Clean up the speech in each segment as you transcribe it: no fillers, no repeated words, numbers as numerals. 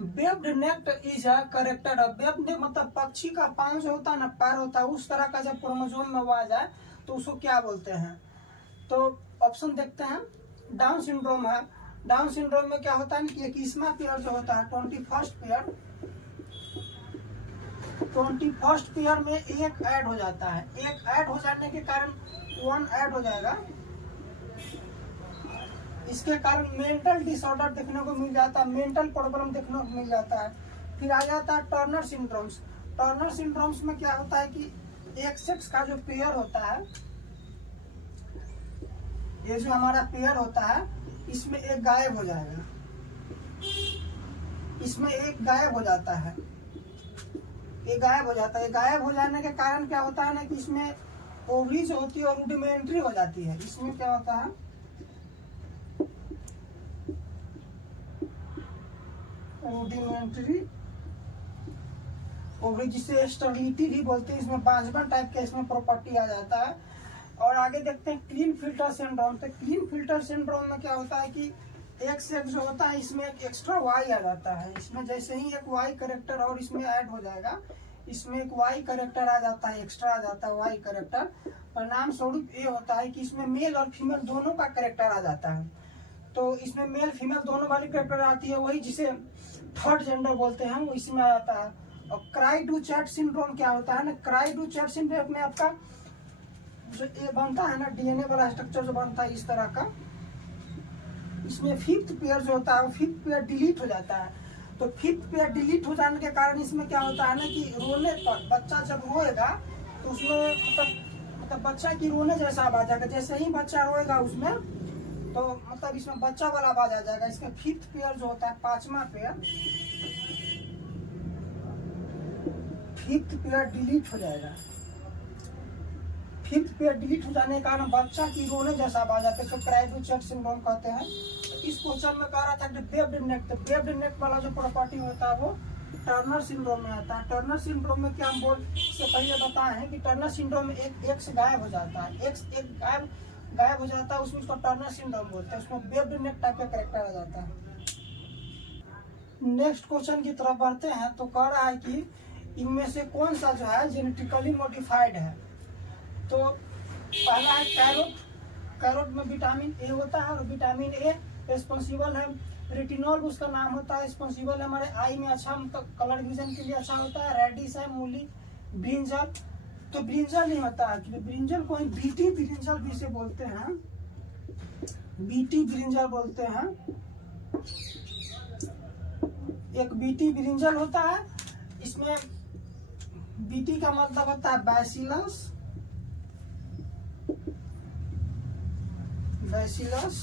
Webbed neck is a character. Webbed neck मतलब पक्षी का पांव जो होता है ना, पैर होता है, उस तरह का जब क्रोमोसोम में वो आ जाए तो उसको क्या बोलते हैं। तो ऑप्शन देखते हैं। डाउन सिंड्रोम है। डाउन सिंड्रोम में क्या होता है कि 21वां पेयर जो होता है, 21st पेयर में एक ऐड हो जाता है। एक ऐड हो जाने के कारण 1 ऐड हो जाएगा। इसके कारण मेंटल डिसऑर्डर देखने को मिल जाता है, मेंटल प्रॉब्लम देखने को मिल जाता है। फिर आ जाता है टर्नर सिंड्रोम्स। टर्नर सिंड्रोम्स में क्या होता है कि एक सेक्स का जो पेयर होता है, ये जो हमारा पेयर होता है, इसमें एक गायब हो जाएगा। इसमें एक गायब हो जाता है, ये गायब हो जाता है। गायब हो जाने के कारण क्या होता है ना कि इसमें ओवरी जो होती है और रुडिमेंट्री हो जाती है। इसमें क्या होता है, रुडिमेंट्री ओवरी, जिसे स्टेरिलिटी भी बोलते हैं। इसमें बांझपन टाइप का इसमें प्रॉपर्टी आ जाता है। और आगे देखते हैं क्लीन फिल्टर सिंड्रोम। तो क्लीन फिल्टर सिंड्रोम में क्या होता है कि एक सेक्स जो होता है, इसमें एक एक्स्ट्रा वाई आ जाता है। इसमें जैसे ही एक वाई करेक्टर और इसमें ऐड हो जाएगा, इसमें एक वाई करेक्टर आ जाता है, एक्स्ट्रा आ जाता है वाई करेक्टर। परिणाम स्वरूप ये होता है कि इसमें मेल और फीमेल दोनों का करेक्टर आ जाता है। तो इसमें मेल फीमेल दोनों वाली करेक्टर आती है, वही जिसे थर्ड जेंडर बोलते हैं, वो इसी में आ जाता है। और क्राई डू चैट सिंड्रोम क्या होता है ना, क्राई डू चैट सिंड्रोम में आपका जो ये बनता है ना, डीएनए वाला स्ट्रक्चर जो बनता है इस तरह का, इसमें 5th पेयर जो होता है वो 5th पेयर डिलीट हो जाता है। तो 5th पेयर डिलीट हो जाने के कारण इसमें क्या होता है ना कि रोने पर बच्चा जब रोएगा तो उसमें मतलब बच्चा की रोने जैसा आवाज आएगा। जैसे ही बच्चा रोएगा उसमें, तो मतलब इसमें बच्चा वाला आवाज आ जाएगा। इसमें 5th पेयर जो होता है, 5वां पेयर, 5th पेयर डिलीट हो जाएगा। 5th पेयर डिलीट हो जाने के कारण बच्चा की रोने जैसा आवाज आता है, इसको क्राई डू चैट सिंड्रोम कहते हैं। इस क्वेश्चन में कह रहा था कि वेब्ड नेक, तो वेब्ड नेक वाला जो प्रॉपर्टी होता है वो टर्नर सिंड्रोम में आता है। टर्नर सिंड्रोम में क्या हम बोल से पहले बताए हैं कि टर्नर सिंड्रोम में एक एक्स गायब हो जाता है, एक गायब हो जाता है, उसमें उसको टर्नर सिंड्रोम बोलते हैं। उसमें वेब्ड नेक टाइप का कैरेक्टर आ जाता है। नेक्स्ट क्वेश्चन की तरफ बढ़ते हैं। तो कह रहा है कि इनमें से कौन सा जो है जेनेटिकली मॉडिफाइड है। तो पहला है कैरोट। कैरोट में विटामिन ए होता है और विटामिन ए रिस्पॉन्सिबल है, रेटिनॉल उसका नाम होता है, रिस्पॉन्सिबल है हमारे आई में अच्छा, मतलब कलर विजन के लिए अच्छा होता है। रेडिश है, मूली, ब्रिंजल। तो ब्रिंजल नहीं होता है, ब्रिंजल को बीटी ब्रिंजल भी से बोलते हैं, बीटी ब्रिंजल बोलते हैं। एक बीटी ब्रिंजल होता है, इसमें बीटी का मतलब होता है बैसिलस, बैसिलस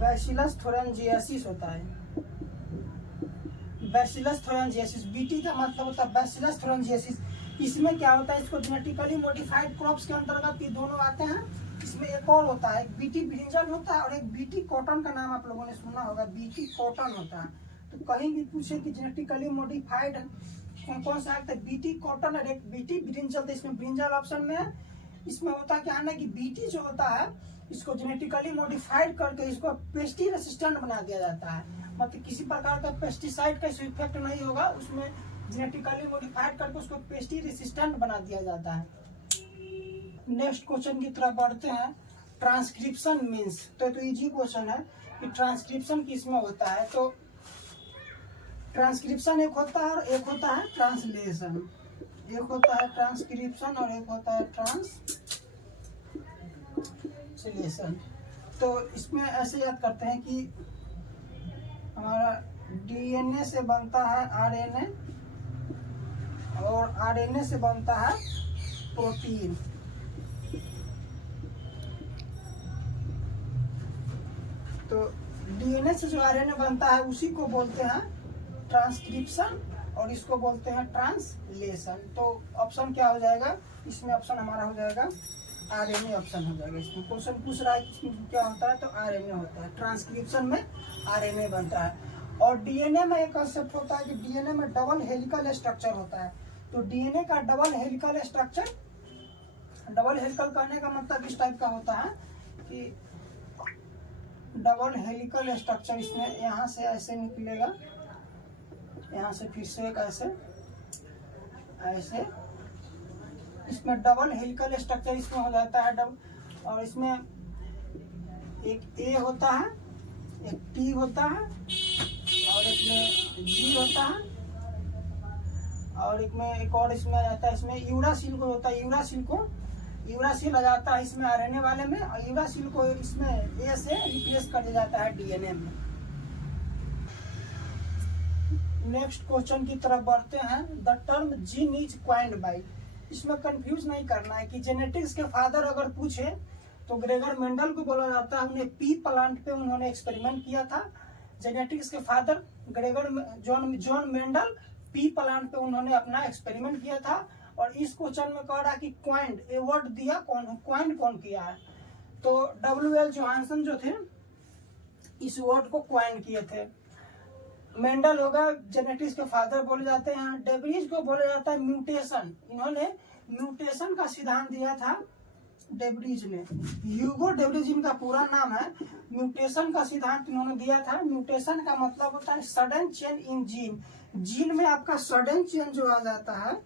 बैसिलस थोरेंजिएसिस होता है। बैसिलस थोरेंजिएसिस, बीटी का मतलब होता है बैसिलस थोरेंजिएसिस। इसमें क्या होता है, इसको जेनेटिकली मॉडिफाइड क्रॉप्स के अंतर्गत ये दोनों आते हैं। इसमें एक और होता है, एक बीटी ब्रिंजल होता है और एक बीटी कॉटन का नाम आप लोगों ने सुना होगा, बीटी कॉटन होता है। तो कहीं भी पूछे कि जेनेटिकली मॉडिफाइड कौन सा है, बीटी कॉटन और एक बीटी ब्रिंजल। तो इसमें ब्रिंजल ऑप्शन में है। इसमें होता क्या है ना कि बीटी जो होता है, इसको जेनेटिकली मॉडिफाइड करके इसको पेस्टी रेसिस्टेंट बना दिया जाता है। मतलब किसी प्रकार का पेस्टिसाइड का इफेक्ट नहीं होगा उसमें, जेनेटिकली मॉडिफाइड करके उसको पेस्टी रेसिस्टेंट बना दिया जाता है। नेक्स्ट क्वेश्चन की तरफ बढ़ते हैं। ट्रांसक्रिप्शन मीन्स, तो इजी क्वेश्चन है कि ट्रांसक्रिप्शन किसमें होता है। तो ट्रांसक्रिप्शन एक होता है और एक होता है ट्रांसलेशन। एक होता है ट्रांसक्रिप्शन और एक होता है ट्रांसलेशन। तो इसमें ऐसे याद करते हैं कि हमारा डीएनए से बनता है आरएनए और आरएनए से बनता है प्रोटीन। तो डीएनए से जो आरएनए बनता है उसी को बोलते हैं ट्रांसक्रिप्शन और इसको बोलते हैं ट्रांसलेशन। तो ऑप्शन क्या हो जाएगा इसमें, ऑप्शन हमारा हो जाएगा आरएनए ऑप्शन हो जाएगा। इसमें क्वेश्चन पूछ रहा है कि इसमें क्या होता है, तो आरएनए होता है। ट्रांसक्रिप्शन में आरएनए बनता है। और डीएनए में एक कंसेप्ट होता है कि डीएनए में डबल हेलिकल स्ट्रक्चर होता है। तो डीएनए का double helical structure double helical कहने का मतलब इस टाइप का होता है कि डबल हेलिकल स्ट्रक्चर इसमें यहाँ से ऐसे निकलेगा, यहाँ से फिर से एक ऐसे ऐसे, इसमें डबल हेलिकल स्ट्रक्चर इसमें हो जाता है और इसमें एक ए होता है, एक टी होता है, और एक में जी होता है, और एक में एक और इसमें आ जाता है, इसमें यूरासिल को होता है, यूरासिल आ जाता है इसमें आरएनए वाले में, और यूरासिल को इसमें ए से रिप्लेस कर दिया जाता है डीएनए में। नेक्स्ट क्वेश्चन की तरफ बढ़ते हैं। The term gene is coined by, इसमें कंफ्यूज नहीं करना है कि जेनेटिक्स के फादर अगर पूछे तो ग्रेगर मेंडल को बोला जाता है। उन्हें पी प्लांट पे उन्होंने एक्सपेरिमेंट किया था। जेनेटिक्स के father Gregor John Mendel, P plant पे उन्होंने अपना एक्सपेरिमेंट किया था। और इस क्वेश्चन में कह रहा है कि क्वाइंड, ए वर्ड दिया, क्वाइंड कौन किया है, तो W.L. जोहानसन जो थे इस वर्ड को क्वाइंड किए थे। मेंडल होगा जेनेटिक्स के फादर बोले जाते हैं। डेब्रीज को बोला जाता है म्यूटेशन, इन्होंने म्यूटेशन का सिद्धांत दिया था डेब्रीज ने। ह्यूगो डेब्रीज इनका पूरा नाम है। म्यूटेशन का सिद्धांत इन्होंने दिया था। म्यूटेशन का मतलब होता है sudden change in gene, gene में आपका सडन चेंज जो आ जाता है,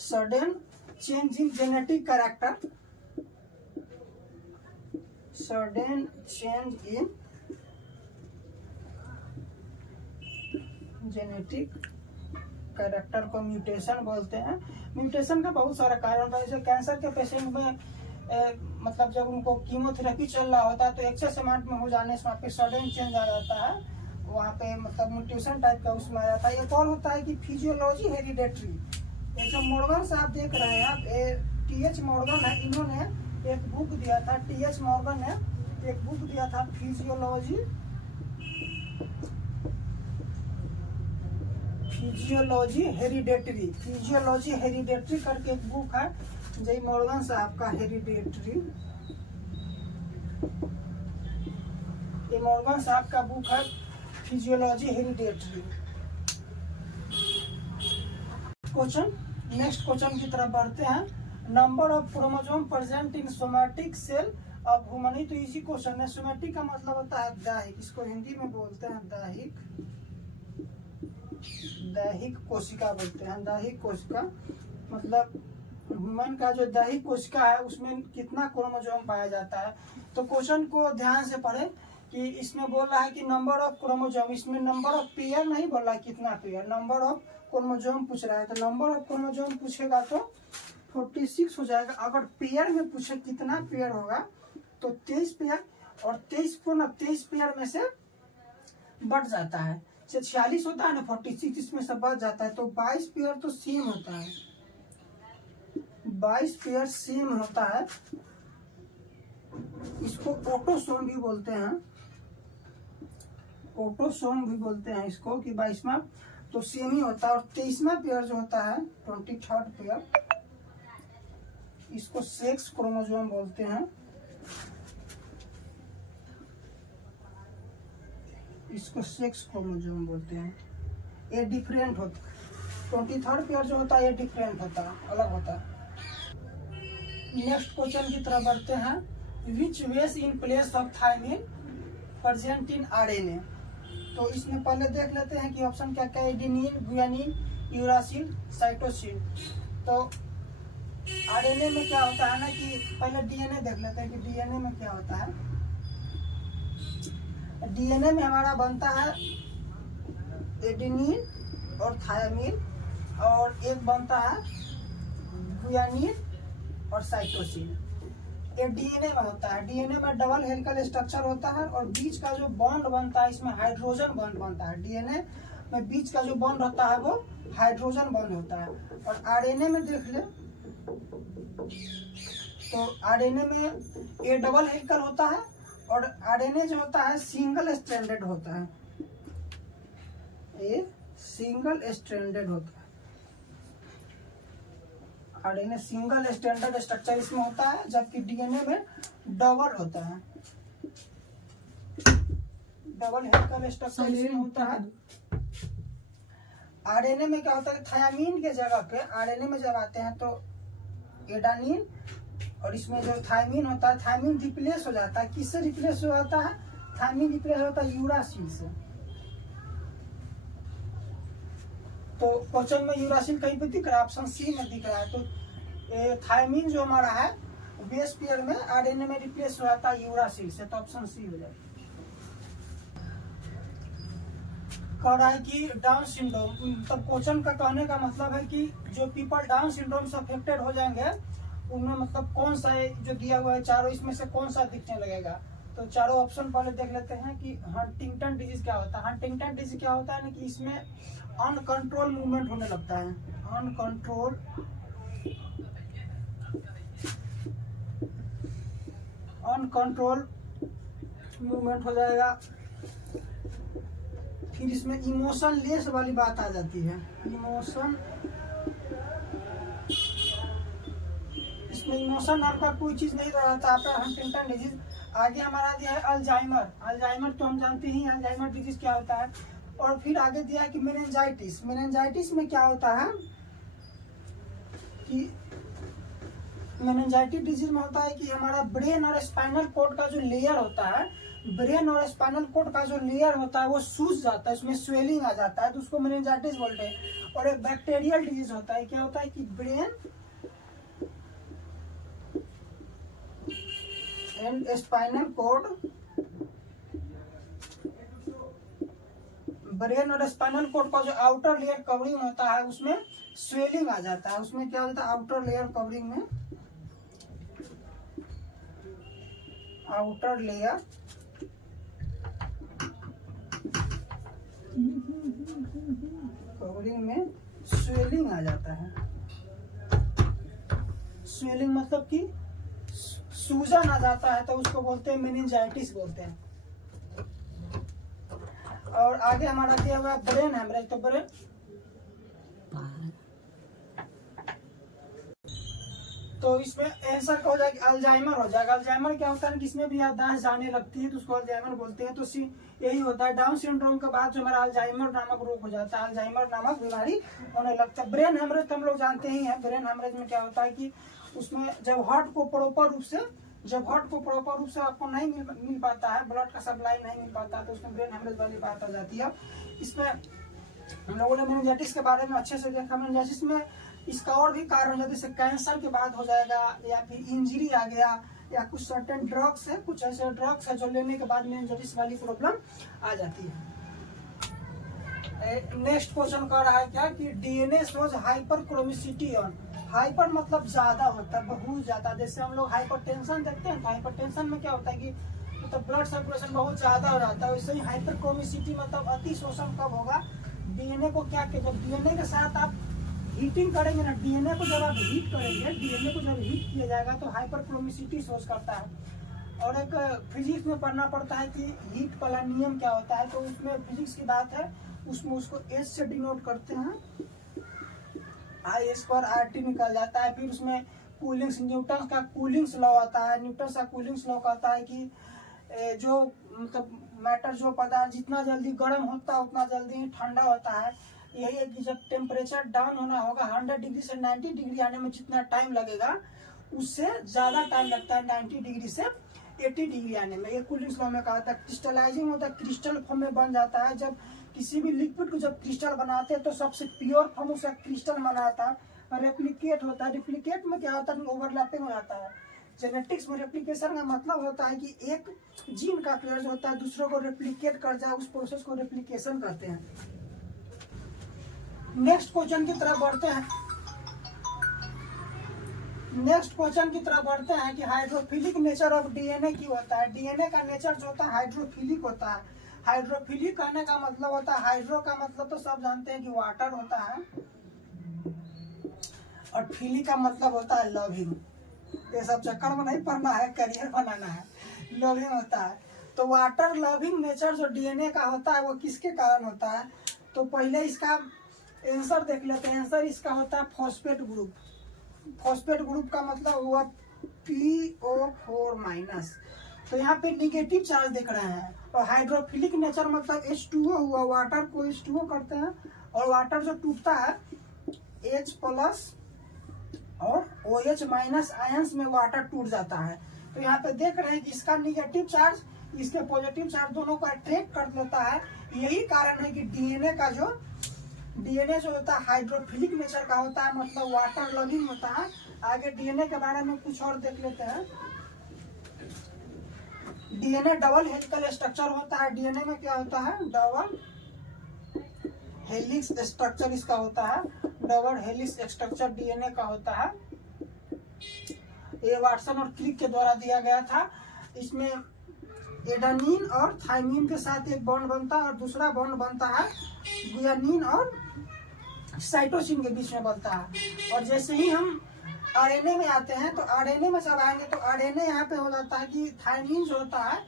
sudden change in genetic character, sudden change in genetic character को म्यूटेशन बोलते हैं। म्यूटेशन का बहुत सारा कारण होता है। जैसे कैंसर के पेशेंट में मतलब जब उनको कीमोथेरेपी चल रहा होता है तो एक्सेस अमाउंट में हो जाने से वहाँ पे सडन चेंज आ जाता है, वहाँ पे मतलब म्यूटेशन टाइप का उसमें आ जाता है। एक और होता है कि फिजियोलॉजी हेरिडेटरी, ये जो मॉर्गन साहब देख रहे हैं आप, TH मॉर्गन है, इन्होंने एक बुक दिया था, TH मॉर्गन ने एक बुक दिया था फिजियोलॉजी हेरिडेटरी करके एक बुक है, जय मॉर्गन साहब का हेरिडेटरी, ये मॉर्गन साहब का बुक है फिजियोलॉजी हेरिडेटरी। नेक्स्ट क्वेश्चन की तरफ बढ़ते हैं। Number of chromosome present in somatic cell of human, तो इसी क्वेश्चन है। सोमैटिक का मतलब होता है दैहिक, इसको हिंदी में बोलते हैं दैहिक कोशिका बोलते हैं। दैहिक कोशिका मतलब ह्यूमन का जो दैहिक कोशिका है उसमें कितना क्रोमोसोम पाया जाता है। तो क्वेश्चन को ध्यान से पढ़े कि इसमें बोल रहा है कि नंबर ऑफ क्रोमोसोम, इसमें नंबर ऑफ पेयर नहीं बोल रहा है कितना पेयर, नंबर ऑफ क्रोमोसोम पूछ रहा है। तो नंबर ऑफ क्रोमोसोम पूछेगा तो 46 हो जाएगा। अगर पेयर में पूछे कितना पेयर होगा तो 23 पेयर, और 23 पेयर में से बढ़ जाता है, 46 होता है ना, 46 इसमें से बढ़ जाता है, तो 22 पेयर तो सेम होता है, 22 पेयर सेम होता है। इसको ऑटोसोम भी बोलते हैं, ऑटोसोम भी बोलते हैं इसको, कि 22वां तो सेम ही होता है। और 23वां पेयर जो होता है 23rd पेयर, इसको सेक्स क्रोमोसोम बोलते हैं, इसको सेक्स क्रोमोसोम बोलते हैं। ये डिफरेंट होता है, 23rd पेयर जो होता है ये डिफरेंट होता है, अलग होता है। नेक्स्ट क्वेश्चन की तरफ बढ़ते हैं। Which base in place of thymine present in RNA, तो इसमें पहले देख लेते हैं कि ऑप्शन क्या क्या है। Adenine, guanine, uracil, cytosine. तो आरएनए में क्या होता है ना, कि पहले डीएनए देख लेते हैं कि डीएनए में क्या होता है। डीएनए में हमारा बनता है एडेनिन और थायमिन, और एक बनता है गुयानिन और साइटोसिन। ये डीएनए में होता है। डीएनए में डबल हेलिकल स्ट्रक्चर होता है, और बीच का जो बॉन्ड बनता है इसमें हाइड्रोजन बॉन्ड बनता है। डीएनए में बीच का जो बॉन्ड होता है वो हाइड्रोजन बॉन्ड होता है। और आरएनए में देख ले तो आरएनए में ए डबल हेलिकल होता है, और आरएनए जो होता है सिंगल स्ट्रैंडेड होता है, ये सिंगल स्ट्रैंडेड होता है। आरएनए सिंगल स्ट्रैंडेड स्ट्रक्चर इसमें होता है, जबकि डीएनए में डबल होता है, डबल हेलिकल स्ट्रक्चर इसमें होता है। आरएनए में क्या होता है, थायमिन के जगह पे आरएनए में जब आते हैं तो एडानिन, और इसमें जो थायमिन होता है, थायमिन रिप्लेस हो जाता है। किससे रिप्लेस हो जाता है? थायमिन रिप्लेस होता है यूरासिल से। तो क्वेश्चन में यूरासिल कहीं पे दिख रहा है? ऑप्शन सी में दिख रहा है। तो थायमिन जो हमारा है बेस पेयर में आरएनए में रिप्लेस हो जाता है यूरासिल से, तो ऑप्शन सी हो जाएगा। कह रहा है कि डाउन सिंड्रोम, मतलब क्वेश्चन का कहने का मतलब है कि जो पीपल डाउन सिंड्रोम से अफेक्टेड हो जाएंगे उनमें मतलब कौन सा जो दिया हुआ है चारों, इसमें से कौन सा दिखने लगेगा? तो चारों ऑप्शन पहले देख लेते हैं कि हंटिंगटन डिजीज क्या होता है। हंटिंगटन डिजीज क्या होता है ना कि इसमें अनकंट्रोल मूवमेंट होने लगता है, अनकंट्रोल मूवमेंट हो जाएगा। फिर इसमें इमोशन लेस वाली बात आ जाती है, इसमें इमोशन नाम का कोई चीज नहीं रहता है हंटिंगटन डिजीज। आगे हमारा दिया है अल्जाइमर तो हम जानते ही अल्जाइमर डिजीज क्या होता है। और फिर आगे दिया है कि मेनिंजाइटिस में क्या होता है कि मेनिंजाइटिस डिजीज में होता है कि हमारा ब्रेन और स्पाइनल कॉर्ड का जो लेयर होता है, ब्रेन और स्पाइनल कॉर्ड का जो लेयर होता है वो सूज जाता है, उसमें स्वेलिंग आ जाता है, तो उसको मेनिंजाइटिस बोलते हैं। और एक बैक्टीरियल डिजीज होता है, क्या होता है कि brain and spinal cord, brain और स्पाइनल कॉर्ड का जो आउटर लेयर कवरिंग होता है उसमें स्वेलिंग आ जाता है। उसमें क्या होता है? आउटर लेयर कवरिंग में, आउटर लेयर कवरिंग में स्वेलिंग आ जाता है। स्वेलिंग मतलब कि सूजन आ जाता है, तो उसको बोलते हैं मेनिंजाइटिस बोलते हैं। और आगे हमारा दिया हुआ ब्रेन हेमरेज, तो ब्रेन तो इसमें आंसर क्या हो जाएगा? अल्जाइमर हो जाएगा। अल्जाइमर क्या होता है कि इसमें भी याददाश्त जाने लगती है, तो उसको अल्जाइमर बोलते हैं। तो यही होता है, डाउन सिंड्रोम के बाद जो हमारा अल्जाइमर नामक रोग हो जाता है, अल्जाइमर नामक बीमारी होने लगता है। ब्रेन हेमरेज तो हम लोग जानते ही हैं। ब्रेन हेमरेज में क्या होता है कि उसमें जब हार्ट को प्रॉपर रूप से आपको नहीं मिल पाता है, ब्लड का सप्लाई नहीं मिल पाता, तो उसमें ब्रेन हेमरेज वाली बात आ जाती है। इसमें हम लोगों ने मेनिंजाइटिस के बारे में अच्छे से देखा। मेनिंजाइटिस में इसका और भी कारण है, जैसे कैंसर के बाद हो जाएगा, या फिर इंजरी आ गया, या कुछ सर्टेन ड्रग्स है, कुछ ऐसे ड्रग्स है जो लेने के बाद मेनिंजाइटिस वाली प्रॉब्लम आ जाती है। नेक्स्ट क्वेश्चन कर रहा है क्या कि डीएनए शोज हाइपरक्रोमिसिटी ऑन। हाइपर मतलब ज्यादा होता है, बहुत ज्यादा। जैसे हम लोग हाइपरटेंशन देखते हैं, तो हाइपरटेंशन में क्या होता है कि मतलब ब्लड सर्कुलेशन बहुत ज्यादा हो जाता है। वैसे ही हाइपरक्रोमिसिटी मतलब अति शोषण कब होगा? डीएनए को क्या कहते हैं? डीएनए के साथ आप हीटिंग करेंगे ना, डीएनए को जब आप हीट करेंगे, डीएनए को जब हीट किया जाएगा तो हाइपरक्रोमिसिटी शोज करता है। और एक फिजिक्स में पढ़ना पड़ता है कि हीट वाला नियम क्या होता है, तो उसमें फिजिक्स की बात है, उसमें उसको एस से डिनोट करते हैं, I/RT निकल जाता है। फिर उसमें कूलिंग्स, न्यूटन का कूलिंग्स लॉ आता है। न्यूटन का कूलिंग्स लॉ कहता है कि जो मतलब मैटर, जो पदार्थ जितना जल्दी गर्म होता है उतना जल्दी ठंडा होता है। यही है कि जब टेम्परेचर डाउन होना होगा 100 डिग्री से 90 डिग्री आने में जितना टाइम लगेगा, उससे ज्यादा टाइम लगता है 90 डिग्री से 80 डिग्री आने में। ये कूलिंग्स लॉ में कहा था। क्रिस्टलाइजिंग होता है, क्रिस्टल फॉर्म में बन जाता है। जब किसी भी लिक्विड को जब क्रिस्टल बनाते हैं तो सबसे प्योर फॉर्म उसका क्रिस्टल बनाता है। रेप्लिकेट होता है, रेप्लिकेट में क्या होता है? ओवरलैपिंग हो जाता है। जेनेटिक्स में रेप्लिकेशन का मतलब होता है कि एक जीन का पेयर जो होता है दूसरों को रेप्लिकेट कर जाए, उस प्रोसेस को रेप्लिकेशन कहते हैं। नेक्स्ट क्वेश्चन की तरफ बढ़ते हैं कि हाइड्रोफिलिक नेचर ऑफ डीएनए की होता है। डीएनए का नेचर जो होता है हाइड्रोफिलिक होता है। हाइड्रोफिलिक कहने का मतलब होता है, हाइड्रो का मतलब तो सब जानते हैं कि वाटर होता है, और फिलिक का मतलब होता है लविंग। ये सब चक्कर में नहीं पड़ना है, करियर बनाना है। लविंग होता है। तो वाटर लविंग नेचर जो डीएनए का होता है वो किसके कारण होता है? तो पहले इसका आंसर देख लेते हैं। आंसर इसका होता है फॉस्फेट ग्रुप। फॉस्फेट ग्रुप का मतलब हुआ PO4-। तो यहाँ पे निगेटिव चार्ज देख रहे हैं। और हाइड्रोफिलिक नेचर मतलब H2O हुआ, वाटर को H2O करते हैं, और वाटर जो टूटता है H+ और OH माइनस आयंस में वाटर टूट जाता है। तो यहाँ पे देख रहे हैं कि इसका निगेटिव चार्ज इसके पॉजिटिव चार्ज दोनों को अट्रैक्ट कर लेता है। यही कारण है कि डीएनए जो होता है हाइड्रोफिलिक नेचर का होता है, मतलब वाटर लविंग होता है। आगे डीएनए के बारे में कुछ और देख लेते हैं। डीएनए डबल हेलिकल स्ट्रक्चर होता है। डीएनए में क्या होता है, डबल हेलिक्स स्ट्रक्चर इसका होता है। डबल हेलिक्स स्ट्रक्चर डीएनए का होता है। ये वाटसन और क्रिक के द्वारा दिया गया था। इसमें एडेनिन और थाइमिन के साथ एक बॉन्ड बनता है और दूसरा बॉन्ड बनता है गुयानिन और साइटोसिन के बीच में बनता है। और जैसे ही हम आरएनए में आते हैं तो आरएनए में जब आएंगे तो आरएनए यहाँ पे हो जाता है कि थाइमिन जो होता है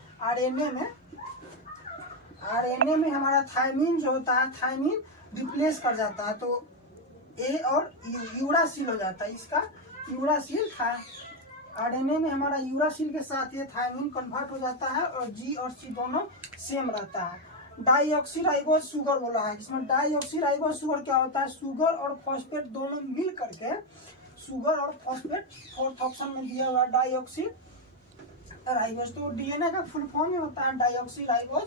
आरएनए में हमारा थाइमिन जो होता है थाइमिन रिप्लेस कर जाता है। तो ए और यूरासिल हो जाता है। इसका यूरासिल था आरएनए में हमारा यूरासिल के साथ ये थाइमिन कन्वर्ट हो जाता है और जी और सी दोनों सेम रहता है। डाईऑक्सीराइबोज शुगर बोला है, जिसमें डाईऑक्सीराइबोज शुगर क्या होता है, शुगर और फॉस्फेट दोनों मिल करके शुगर और फॉस्फेट फोर्थ ऑप्शन में दिया हुआ डाईऑक्सीराइबोज। तो डीएनए का फुल फॉर्म में होता है डाईऑक्सीराइबोज।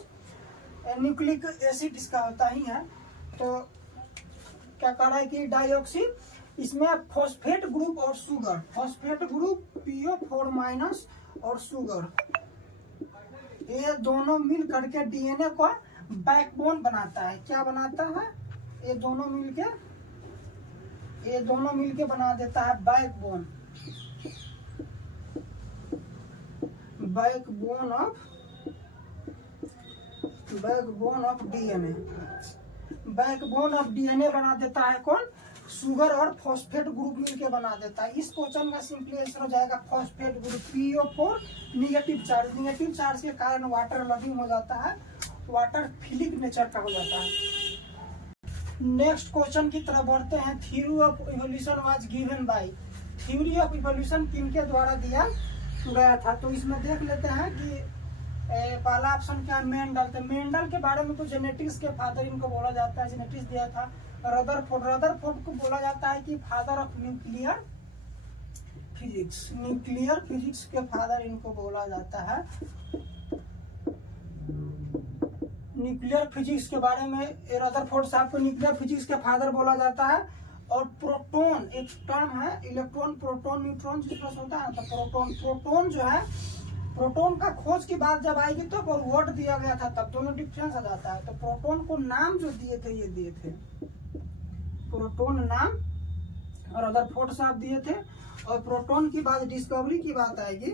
न्यूक्लिक एसिड इसका होता ही है। तो क्या कर रहा है कि डाईऑक्सी इसमें फॉस्फेट ग्रुप और sugar, phosphate group PO4 minus और शुगर ये दोनों मिल करके डीएनए का बैकबोन बनाता है। क्या बनाता है, ये दोनों मिलके बना देता है backbone of DNA. Backbone of DNA बना देता है कौन, शुगर और फॉस्फेट ग्रुप मिलके बना देता है। इस क्वेश्चन का सिंपली आंसर हो जाएगा phosphate group. PO4 negative charge के कारण वाटर लविंग हो जाता है, वाटर फिलिक नेचर का हो जाता है। नेक्स्ट क्वेश्चन की तरफ बढ़ते हैं। Theory of evolution was given by, theory of evolution किनके द्वारा दिया गया था। तो इसमें देख लेते हैं कि पहला ऑप्शन क्या, मेंडल के बारे में तो जेनेटिक्स के फादर इनको बोला जाता है, जेनेटिक्स दिया था। रदरफोर्ड को बोला जाता है कि फादर ऑफ न्यूक्लियर फिजिक्स के फादर इनको बोला जाता है। न्यूक्लियर फिजिक्स के बारे में रदरफोर्ड साहब को न्यूक्लियर फिजिक्स के फादर बोला जाता है। और प्रोटॉन एक टर्म है, इलेक्ट्रॉन प्रोटॉन न्यूट्रॉन जिसमें होता है। तो प्रोटॉन जो है, प्रोटॉन का खोज की बात जब आएगी तो वर्ड दिया गया था, तब दोनों डिफरेंस आ जाता है। तो प्रोटॉन को नाम जो दिए थे ये दिए थे प्रोटॉन नाम और रदरफोर्ड साहब दिए थे। और प्रोटॉन की बात डिस्कवरी की बात आएगी,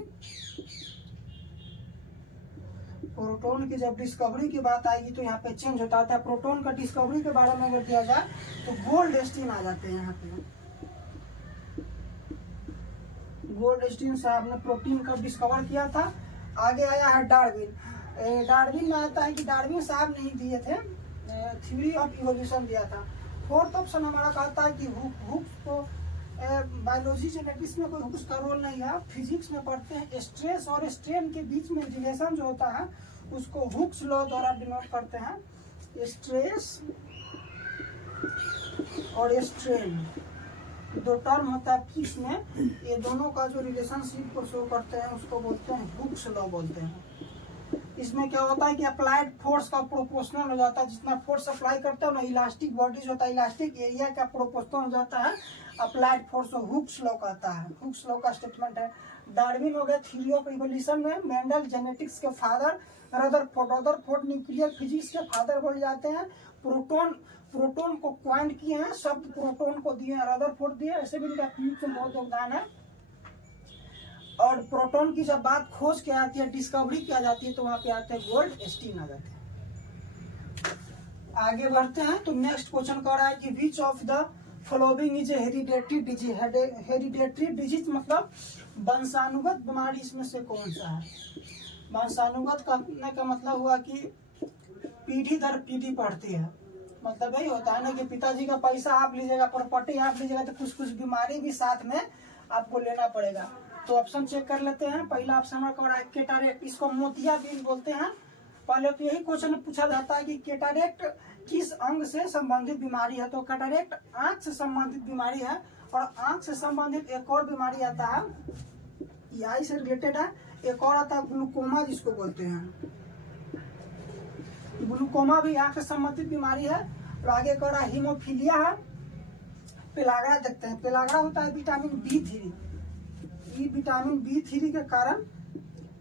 प्रोटॉन की जब डिस्कवरी की बात आएगी तो यहाँ पे चेंज होता है। प्रोटॉन का डिस्कवरी के बारे में अगर दिया जाए तो गोल्डस्टीन आ जाते हैं यहाँ पे। गोल्डस्टीन साहब ने प्रोटीन कब डिस्कवर किया था। आगे आया है डार्विन में आता है कि डार्विन साहब नहीं दिए थे, थ्योरी ऑफ इवोल्यूशन दिया था। फोर्थ ऑप्शन हमारा कहता है कि हुक्स को बायोलॉजी जेनेटिक्स में कोई हुक्स का रोल नहीं है। फिजिक्स में पढ़ते हैं स्ट्रेस और स्ट्रेन के बीच में रिलेशन जो होता है उसको हुक्स लॉ द्वारा डिनोट करते हैं। स्ट्रेस और स्ट्रेन दो टर्म होता है फिजिक्स में, ये दोनों का जो रिलेशनशिप को शो करते हैं उसको बोलते हैं हुक्स लॉ बोलते हैं। इसमें क्या होता है कि अप्लाइड फोर्स का प्रोपोर्शनल हो जाता है, जितना फोर्स अप्लाई करते हो ना, इलास्टिक बॉडीज होता है, इलास्टिक एरिया का प्रोपोर्शनल हो जाता है अप्लाइड फोर्स। हुक्स लॉ कहता है, हुक्स लॉ का स्टेटमेंट है। डार्विन हो गया थ्योरी ऑफ इवोल्यूशन में, मेंडल जेनेटिक्स के फादर, रदरफोर्ड न्यूक्लियर फिजिक्स के फादर बोले जाते हैं। प्रोटॉन को क्वाइन किए हैं, शब्द प्रोटॉन को दिए हैं रदरफोर्ड दिए, ऐसे भी इनका फिजिक्स में बहुत योगदान है। और प्रोटॉन की जब बात खोज के आती है, डिस्कवरी की आ जाती है, तो वहां पे आते हैं गोल्डस्टीन आ जाते हैं। आगे बढ़ते हैं तो नेक्स्ट क्वेश्चन कर रहा है कि which of the following is hereditary disease. Hereditary disease मतलब वंशानुगत बीमारी, इसमें से कौन सा है। वंशानुगत कहने का मतलब हुआ कि पीढ़ी दर पीढ़ी बढ़ती है, मतलब यही होता है ना कि पिताजी का पैसा आप लीजिएगा, प्रॉपर्टी आप लीजिएगा, तो कुछ बीमारी भी साथ में आपको लेना पड़ेगा। तो ऑप्शन चेक कर लेते हैं। पहला ऑप्शन हमारा कैटारेक्ट, इसको मोतियाबिंद बोलते हैं। पहले तो यही क्वेश्चन पूछा जाता है कि कैटारेक्ट किस अंग से संबंधित बीमारी है। तो कैटारेक्ट आंख से संबंधित बीमारी है और आंख से संबंधित एक और बीमारी आता है, ये आई से रिलेटेड है। एक और आता है ग्लूकोमा, जिसको बोलते हैं। ग्लूकोमा भी आंख से संबंधित बीमारी है। और आगे एक और हीमोफीलिया है। पेलाग्रा देखते हैं, पेलाग्रा होता है विटामिन B3। ये विटामिन B3 के कारण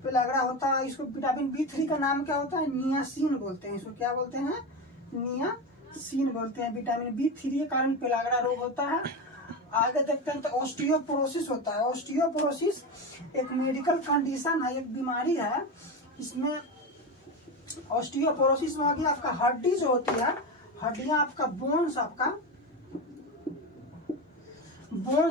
पेलाग्रा होता है। इसको विटामिन B3 का नाम क्या होता है? नियासिन बोलते हैं। इसको क्या बोलते हैं? नियासिन बोलते हैं। विटामिन B3 के कारण पेलाग्रा रोग होता है। आगे देखते हैं तो ऑस्टियोपोरोसिस होता है। ऑस्टियोपोरोसिस एक मेडिकल कंडीशन है, एक बीमारी है। इसमें ऑस्टियोपोरोसिस में आगे आपका हड्डी जो होती है, हड्डियां आपका बोन्स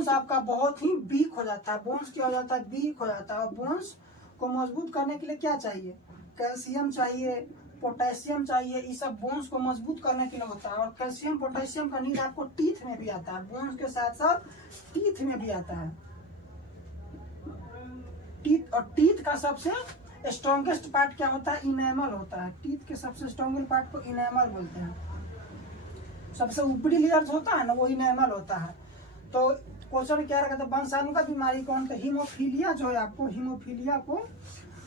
आपका बहुत ही वीक हो जाता है। बोन्स क्या हो जाता है? वीक हो जाता है। और बोन्स को मजबूत करने के लिए क्या चाहिए? कैल्शियम चाहिए, पोटेशियम चाहिए। ये सब बोन्स को मजबूत करने के लिए होता है। और कैल्शियम पोटेशियम का नीड आपको टीथ में भी आता है। बोन्स के साथ साथ टीथ में भी आता है। टीथ, और टीथ का सबसे स्ट्रॉन्गेस्ट पार्ट क्या होता है? इनेमल होता है। टीथ के सबसे स्ट्रॉन्गेस्ट पार्ट को इनेमल बोलते हैं। सबसे ऊपरी लेयर होता है ना, वो इनेमल होता है। तो क्वेश्चन क्या रखा था? वंशानुगत बीमारी कौन? तो हीमोफीलिया जो है, आपको हीमोफीलिया को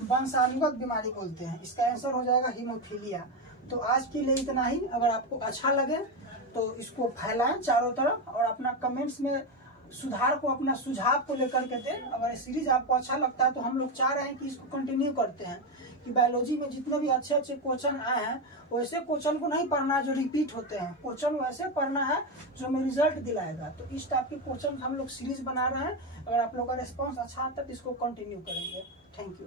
वंशानुगत बीमारी बोलते हैं। इसका आंसर हो जाएगा हीमोफीलिया। तो आज के लिए इतना ही। अगर आपको अच्छा लगे तो इसको फैलाएं चारों तरफ, और अपना कमेंट्स में सुधार को, अपना सुझाव को लेकर के दें। अगर ये सीरीज आपको अच्छा लगता है तो हम लोग चाह रहे हैं कि इसको कंटिन्यू करते हैं, कि बायोलॉजी में जितने भी अच्छे अच्छे क्वेश्चन आए हैं, वैसे क्वेश्चन को नहीं पढ़ना है जो रिपीट होते हैं। क्वेश्चन वैसे पढ़ना है जो हमें रिजल्ट दिलाएगा। तो इस टाइप के क्वेश्चन हम लोग सीरीज बना रहे हैं। अगर आप लोग का रिस्पॉन्स अच्छा आता है तो इसको कंटिन्यू करेंगे। Thank you.